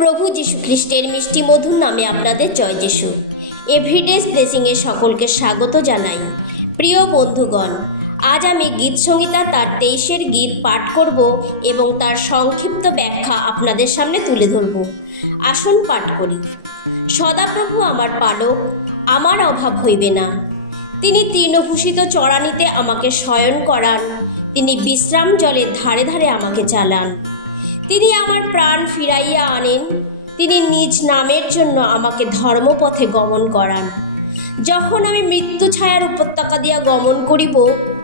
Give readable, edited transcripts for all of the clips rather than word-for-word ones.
প্রভু যীশু খ্রিস্টের মিষ্টি মধুর নামে আপনাদের জয় যিশু। এভরিডে ব্লেসিংয়ে সকলকে স্বাগত জানাই। প্রিয় বন্ধুগণ, আজ আমি গীত সংহিতা তার 23 গীত পাঠ করব এবং তার সংক্ষিপ্ত ব্যাখ্যা আপনাদের সামনে তুলে ধরব। আসুন পাঠ করি। সদাপ্রভু আমার পালক, আমার অভাব হইবে না। তিনি তৃণভূষিত চড়ানিতে আমাকে শয়ন করান, তিনি বিশ্রাম জলের ধারে ধারে আমাকে চালান। তিনি আমার প্রাণ ফিরাইয়া আনেন, তিনি নিজ নামের জন্য আমাকে ধর্মপথে গমন করান। যখন আমি মৃত্যু ছায়ার উপত্যকা দিয়া গমন করিব,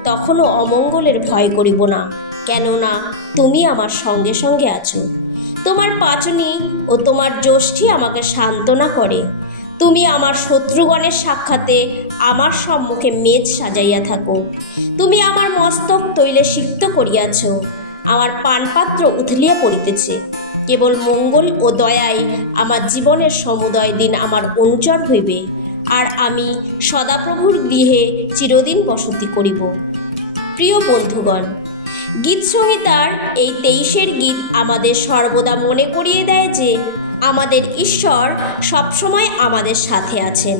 তখনও অমঙ্গলের ভয় করিব না, কেননা তুমি আমার সঙ্গে সঙ্গে আছো। তোমার পাচনি ও তোমার যষ্টি আমাকে সান্ত্বনা করে। তুমি আমার শত্রুগণের সাক্ষাতে আমার সম্মুখে মেজ সাজাইয়া থাকো। তুমি আমার মস্তক তৈলে সিক্ত করিয়াছ, আমার পানপাত্র উথলিয়া পড়িতেছে। কেবল মঙ্গল ও দয়াই আমার জীবনের সমুদয় দিন আমার অনুচর হইবে, আর আমি সদাপ্রভুর গৃহে চিরদিন বসতি করিব। প্রিয় বন্ধুগণ, গীত সংহিতার এই 23 গীত আমাদের সর্বদা মনে করিয়ে দেয় যে আমাদের ঈশ্বর সবসময় আমাদের সাথে আছেন,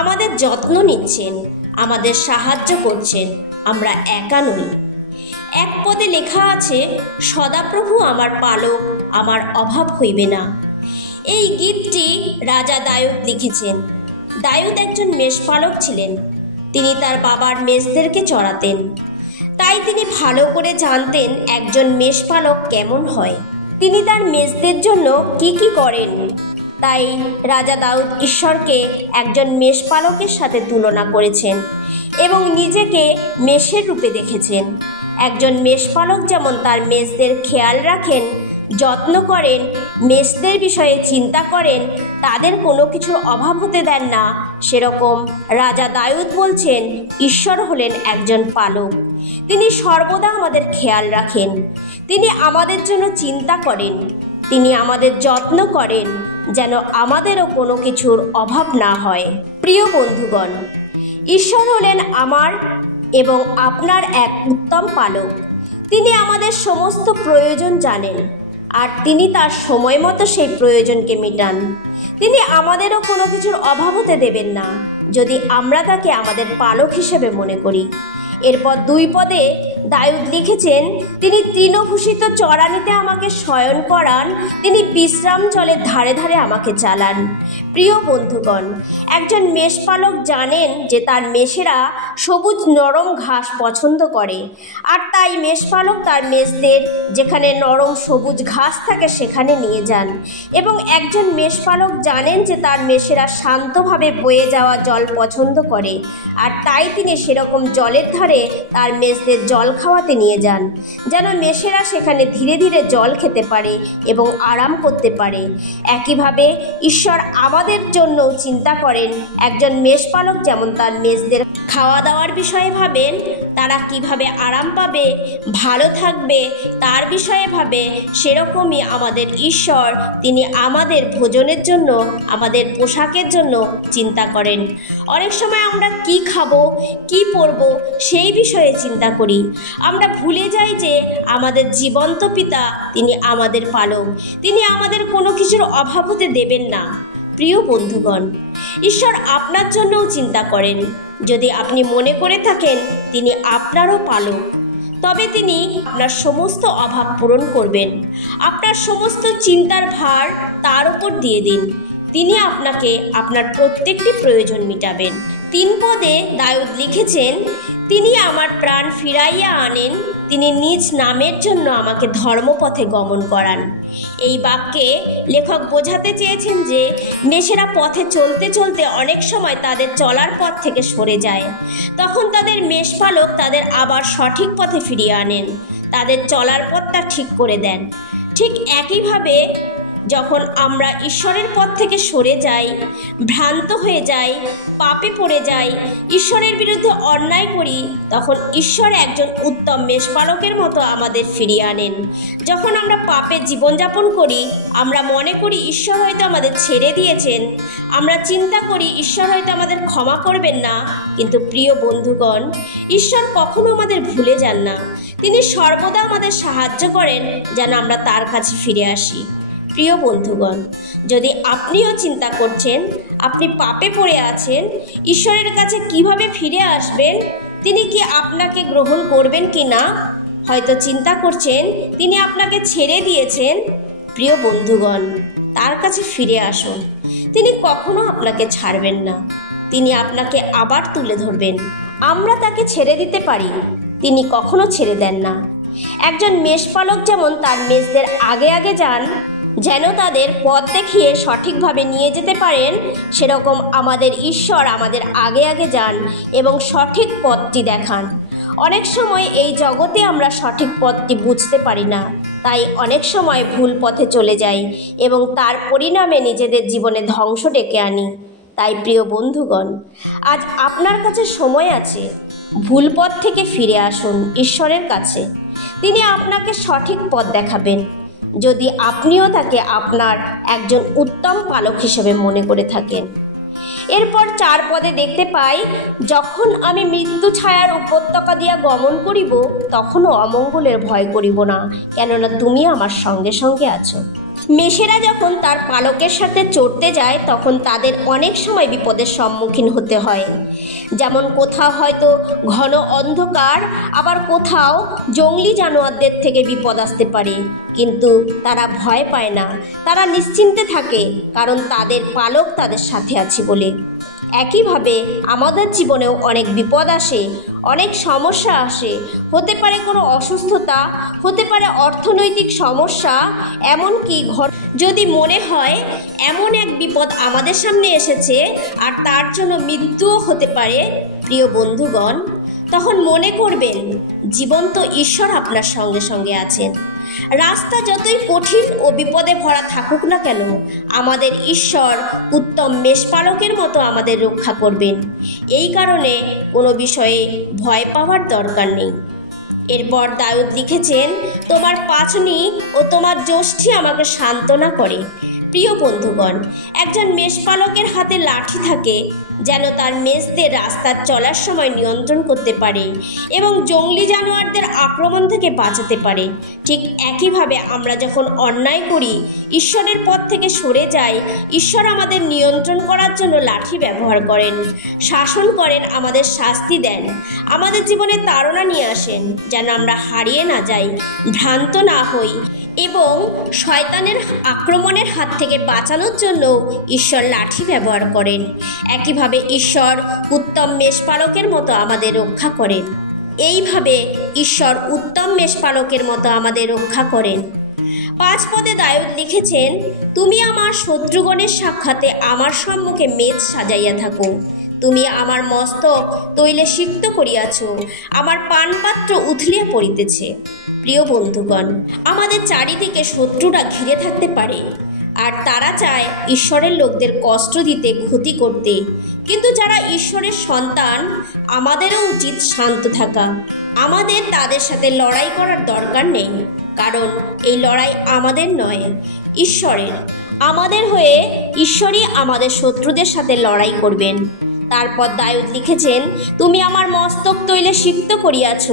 আমাদের যত্ন নিচ্ছেন, আমাদের সাহায্য করছেন। আমরা একা নই। এক পদে লেখা আছে, সদাপ্রভু আমার পালক, আমার অভাব হইবে না। এই গীতটি রাজা দাউদ লিখেছেন। দাউদ একজন মেষপালক ছিলেন। তিনি তার বাবার মেষদেরকে চড়াতেন, তাই তিনি ভালো করে জানতেন একজন মেষপালক কেমন হয়, তিনি তার মেষদের জন্য কি কি করেন। তাই রাজা দাউদ ঈশ্বরকে একজন মেষপালকের সাথে তুলনা করেছেন এবং নিজেকে মেষের রূপে দেখেছেন। একজন মেষপালক যেমন তার মেষদের খেয়াল রাখেন, যত্ন করেন, মেষদের বিষয়ে চিন্তা করেন, তাদের কোনো কিছুর অভাব হতে দেন না, সেরকম রাজা দাউদ বলছেন ঈশ্বর হলেন একজন পালক। তিনি সর্বদা আমাদের খেয়াল রাখেন, তিনি আমাদের জন্য চিন্তা করেন, তিনি আমাদের যত্ন করেন যেন আমাদেরও কোনো কিছুর অভাব না হয়। প্রিয় বন্ধুগণ, ঈশ্বর হলেন আমার এবং আপনার এক উত্তম পালক। তিনি আমাদের সমস্ত প্রয়োজন জানেন, আর তিনি তার সময় মতো সেই প্রয়োজনকে মেটান। তিনি আমাদেরও কোনো কিছুর অভাব হতে দেবেন না যদি আমরা তাকে আমাদের পালক হিসেবে মনে করি। এরপর 2 পদে দাউদ লিখেছেন, তিনি তৃণভূষিত চড়ানিতে আমাকে শয়ন করান, তিনি বিশ্রাম জলের ধারে ধারে আমাকে চালান। প্রিয় বন্ধুগণ, একজন মেষপালক জানেন যে তার মেষেরা সবুজ নরম ঘাস পছন্দ করে, আর তাই মেষপালক তার মেষদের যেখানে নরম সবুজ ঘাস থাকে সেখানে নিয়ে যান। এবং একজন মেষপালক জানেন যে তার মেষেরা শান্তভাবে বয়ে যাওয়া জল পছন্দ করে, আর তাই তিনি সেরকম জলের ধারে তার মেষদের জল খাওয়াতে নিয়ে যান, যেন মেষেরা সেখানে ধীরে ধীরে জল খেতে পারে এবং আরাম করতে পারে। একইভাবে ঈশ্বর আমাদের জন্য চিন্তা করেন। একজন মেষপালক যেমন তার মেষদের খাওয়া দাওয়ার বিষয়ে ভাবেন, তারা কিভাবে আরাম পাবে, ভালো থাকবে, তার বিষয়ে ভাবে, সেরকমই আমাদের ঈশ্বর, তিনি আমাদের ভোজনের জন্য, আমাদের পোশাকের জন্য চিন্তা করেন। অনেক সময় আমরা কি খাবো, কি পরবো সেই বিষয়ে চিন্তা করি। আমরা ভুলে যাই যে আমাদের জীবন্ত পিতা, তিনি আমাদের পালক, তিনি আমাদের কোনো কিছুর অভাব হতে দেবেন না। প্রিয় বন্ধুগণ, ঈশ্বর আপনার জন্যও চিন্তা করেন। যদি আপনি মনে করে থাকেন তিনি আপনারও পালক, তবে তিনি আপনার সমস্ত অভাব পূরণ করবেন। আপনার সমস্ত চিন্তার ভার তার উপর দিয়ে দিন, তিনি আপনাকে আপনার প্রত্যেকটি প্রয়োজন মেটাবেন। 3 পদে দাউদ লিখেছেন, তিনি আমার প্রাণ ফিরাইয়া আনেন, তিনি নিজ নামের জন্য আমাকে ধর্মপথে গমন করান। এই বাক্যে লেখক বোঝাতে চেয়েছেন যে মেষেরা পথে চলতে চলতে অনেক সময় তাদের চলার পথ থেকে সরে যায়। তখন তাদের মেষপালক তাদের আবার সঠিক পথে ফিরিয়ে আনেন, তাদের চলার পথটা ঠিক করে দেন। ঠিক একইভাবে যখন আমরা ঈশ্বরের পথ থেকে সরে যাই, ভ্রান্ত হয়ে যাই, পাপে পড়ে যাই, ঈশ্বরের বিরুদ্ধে অন্যায় করি, তখন ঈশ্বর একজন উত্তম মেষপালকের মতো আমাদের ফিরিয়ে আনেন। যখন আমরা পাপে জীবনযাপন করি, আমরা মনে করি ঈশ্বর হয়তো আমাদের ছেড়ে দিয়েছেন, আমরা চিন্তা করি ঈশ্বর হয়তো আমাদের ক্ষমা করবেন না। কিন্তু প্রিয় বন্ধুগণ, ঈশ্বর কখনো আমাদের ভুলে যান না। তিনি সর্বদা আমাদের সাহায্য করেন যেন আমরা তার কাছে ফিরে আসি। প্রিয় বন্ধুগণ, যদি আপনিও চিন্তা করছেন আপনি পাপে পড়ে আছেন, ঈশ্বরের কাছে কিভাবে ফিরে আসবেন, তিনি কি আপনাকে গ্রহণ করবেন কি না, হয়তো চিন্তা করছেন তিনি আপনাকে ছেড়ে দিয়েছেন, প্রিয় বন্ধুগণ, তার কাছে ফিরে আসুন। তিনি কখনো আপনাকে ছাড়বেন না, তিনি আপনাকে আবার তুলে ধরবেন। আমরা তাকে ছেড়ে দিতে পারি, তিনি কখনো ছেড়ে দেন না। একজন মেষপালক যেমন তার মেষদের আগে আগে যান, যেন তাদের পথ দেখিয়ে সঠিকভাবে নিয়ে যেতে পারেন, সেরকম আমাদের ঈশ্বর আমাদের আগে আগে যান এবং সঠিক পথটি দেখান। অনেক সময় এই জগতে আমরা সঠিক পথটি বুঝতে পারি না, তাই অনেক সময় ভুল পথে চলে যাই এবং তার পরিণামে নিজেদের জীবনে ধ্বংস ডেকে আনি। তাই প্রিয় বন্ধুগণ, আজ আপনার কাছে সময় আছে, ভুল পথ থেকে ফিরে আসুন ঈশ্বরের কাছে। তিনি আপনাকে সঠিক পথ দেখাবেন, যদি আপনিও তাকে আপনার একজন উত্তম পালক হিসেবে মনে করে থাকেন। এরপর 4 পদে দেখতে পাই, যখন আমি মৃত্যু ছায়ার উপত্যকা দিয়া গমন করিব, তখনও অমঙ্গলের ভয় করিব না, কেননা তুমি আমার সঙ্গে সঙ্গে আছো। মেষেরা যখন তার পালকের সাথে চড়তে যায়, তখন তাদের অনেক সময় বিপদের সম্মুখীন হতে হয়। যেমন কোথাও হয়তো ঘন অন্ধকার, আবার কোথাও জঙ্গলি জানোয়ারদের থেকে বিপদ আসতে পারে, কিন্তু তারা ভয় পায় না, তারা নিশ্চিন্তে থাকে, কারণ তাদের পালক তাদের সাথে আছে বলে। একইভাবে আমাদের জীবনেও অনেক বিপদ আসে, অনেক সমস্যা আসে, হতে পারে কোনো অসুস্থতা, হতে পারে অর্থনৈতিক সমস্যা, এমনকি যদি মনে হয় এমন এক বিপদ আমাদের সামনে এসেছে আর তার জন্য মৃত্যুও হতে পারে, প্রিয় বন্ধুগণ, তখন মনে করবেন জীবন্ত ঈশ্বর আপনার সঙ্গে সঙ্গে আছেন। রাস্তা যতই কঠিন ও বিপদে ভরা থাকুক না কেন, আমাদের ঈশ্বর উত্তম মেষপালকের মতো আমাদের রক্ষা করবেন। এই কারণে কোনো বিষয়ে ভয় পাওয়ার দরকার নেই। এরপর দাউদ লিখেছেন, তোমার পাছনি ও তোমার যষ্টি আমাকে সান্ত্বনা করে। প্রিয় বন্ধুগণ, একজন মেষপালকের হাতে লাঠি থাকে, যেন তার মেষদের রাস্তার চলার সময় নিয়ন্ত্রণ করতে পারে এবং জঙ্গলি জানোয়ারদের আক্রমণ থেকে বাঁচাতে পারে। ঠিক একইভাবে আমরা যখন অন্যায় করি, ঈশ্বরের পথ থেকে সরে যাই, ঈশ্বর আমাদের নিয়ন্ত্রণ করার জন্য লাঠি ব্যবহার করেন, শাসন করেন, আমাদের শাস্তি দেন, আমাদের জীবনে তাড়না নিয়ে আসেন, যেন আমরা হারিয়ে না যাই, ভ্রান্ত না হই এবং শয়তানের আক্রমণের হাত থেকে বাঁচানোর জন্য ঈশ্বর লাঠি ব্যবহার করেন। একইভাবে ঈশ্বর উত্তম মেষপালকের মতো আমাদের রক্ষা করেন। এইভাবে ঈশ্বর উত্তম মেষপালকের মতো আমাদের রক্ষা করেন। 5 পদে দাউদ লিখেছেন, তুমি আমার শত্রুগণের সাক্ষাতে আমার সম্মুখে মেজ সাজাইয়া থাকো। তুমি আমার মস্তক তৈলে সিক্ত করিয়াছ, আমার পানপাত্র উথলিয়া পড়িতেছে। প্রিয় বন্ধুগণ, আমাদের চারিদিকে শত্রুরা ঘিরে থাকতে পারে, আর তারা চায় ঈশ্বরের লোকদের কষ্ট দিতে, ক্ষতি করতে, কিন্তু যারা ঈশ্বরের সন্তান, আমাদেরও উচিত শান্ত থাকা। আমাদের তাদের সাথে লড়াই করার দরকার নেই, কারণ এই লড়াই আমাদের নয়, ঈশ্বরের। আমাদের হয়ে ঈশ্বরই আমাদের শত্রুদের সাথে লড়াই করবেন। তারপর দাউদ লিখেছেন, তুমি আমার মস্তক তৈলে সিক্ত করিয়াছ,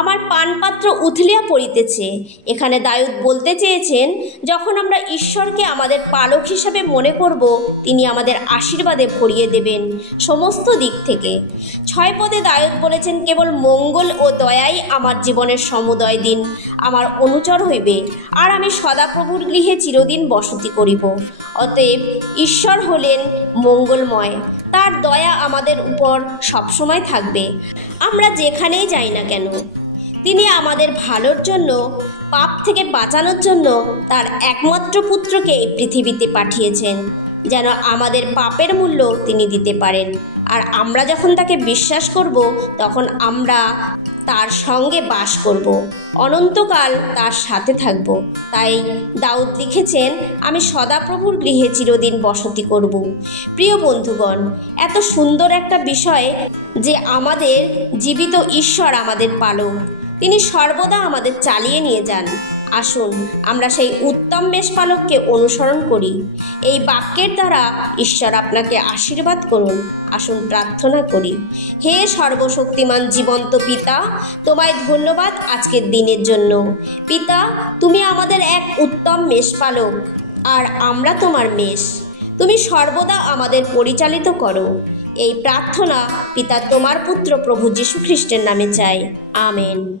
আমার পানপাত্র উথলিয়া পড়িতেছে। এখানে দাউদ বলতে চেয়েছেন, যখন আমরা ঈশ্বরকে আমাদের পালক হিসাবে মনে করব, তিনি আমাদের আশীর্বাদে ভরিয়ে দেবেন সমস্ত দিক থেকে। 6 পদে দাউদ বলেছেন, কেবল মঙ্গল ও দয়াই আমার জীবনের সমুদয় দিন আমার অনুচর হইবে, আর আমি সদাপ্রভুর গৃহে চিরদিন বসতি করিব। অতএব ঈশ্বর হলেন মঙ্গলময়, তার দয়া আমাদের উপর সবসময় থাকবে, আমরা যেখানেই যাই না কেন। তিনি আমাদের ভালোর জন্য, পাপ থেকে বাঁচানোর জন্য তার একমাত্র পুত্রকে এই পৃথিবীতে পাঠিয়েছেন, যেন আমাদের পাপের মূল্য তিনি দিতে পারেন। আর আমরা যখন তাকে বিশ্বাস করব, তখন আমরা তার সঙ্গে বাস করব, অনন্তকাল তার সাথে থাকব। তাই দাউদ লিখেছেন, আমি সদাপ্রভুর গৃহে চিরদিন বসতি করব। প্রিয় বন্ধুগণ, এত সুন্দর একটা বিষয় যে আমাদের জীবিত ঈশ্বর আমাদের পালক, তিনি সর্বদা আমাদের চালিয়ে নিয়ে যান। আসুন আমরা সেই উত্তম মেষপালককে অনুসরণ করি। এই বাক্যের দ্বারা ঈশ্বর আপনাকে আশীর্বাদ করুন। আসুন প্রার্থনা করি। হে সর্বশক্তিমান জীবন্ত পিতা, তোমায় ধন্যবাদ আজকের দিনের জন্য। পিতা, তুমি আমাদের এক উত্তম মেষপালক, আর আমরা তোমার মেষ। তুমি সর্বদা আমাদের পরিচালিত করো। এই প্রার্থনা পিতা তোমার পুত্র প্রভু যীশু খ্রিস্টের নামে চাই, আমেন।